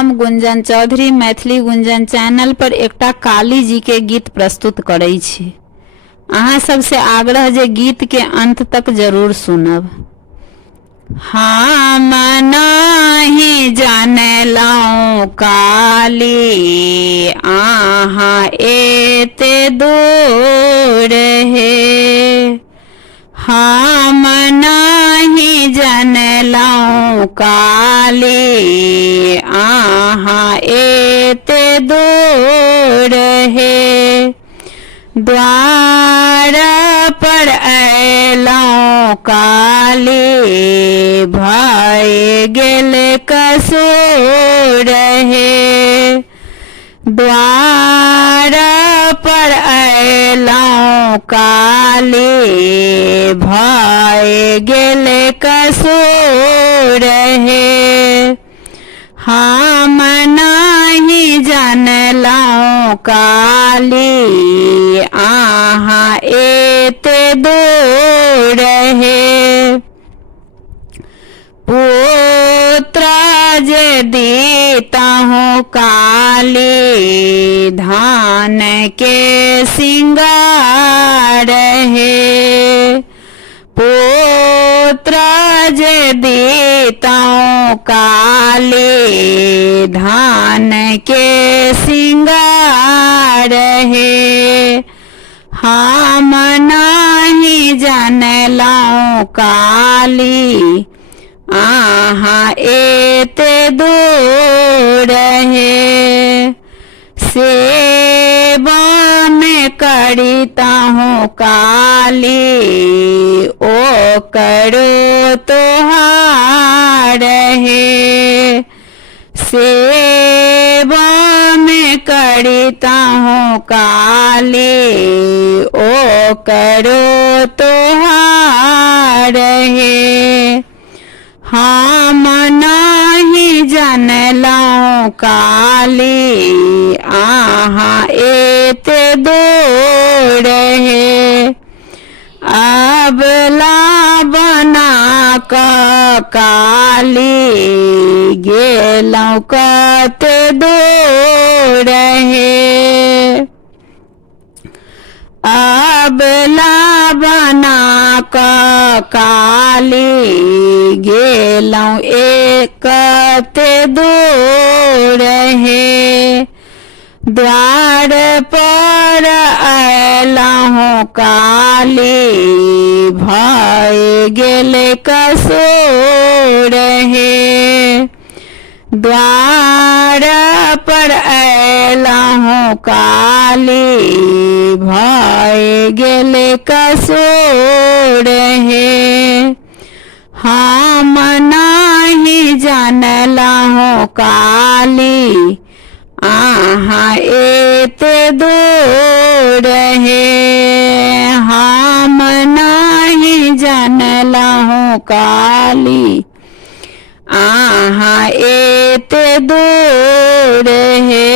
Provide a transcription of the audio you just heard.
हम गुंजन चौधरी मैथिली गुंजन चैनल पर एकटा काली जी के गीत प्रस्तुत करै छी। अहाँ सबसे आग्रह जे गीत के अंत तक जरूर सुनब। हम नहीं जानलहुँ काली अहाँ एते दूर हे, हम नहीं जानलहुँ काली अहाँ एते दूर हे। द्वार पर अयलहुँ काली भय गेल कसूर हे। द्वार पर अयलहुँ काली भय गेल कसूर हे। हम नहीं जानलहुँ काली अहाँ एते दूर हे। पुत्र जे दीतहुँ काली धान के सिंगार हे। पुत्र जे दीतहुँ काली धान के सिंगार हे। हम नहीं जानलहुँ काली अहाँ एते दूर हे। सेवा में करितहुँ काली ओ करो तोहार हे। सेवा में करितहुँ काली ओ करो तोहार हे। हम नहीं जानलहुँ काली अहाँ एते दूर हे। अबला बना कऽ काली गेलहुँ कते दूर हे। अबला बना कऽ काली गेलहुँ कते दूर हे। द्वार पर अयलहुँ काली भय गेल कसूर हे। द्वार पर अयलहुँ काली भय गेल कसूर हे। हम नहीं जानलहुँ काली अहाँ एते दूर हे। हम नहीं जानलहुँ काली अहाँ एते दूर हे।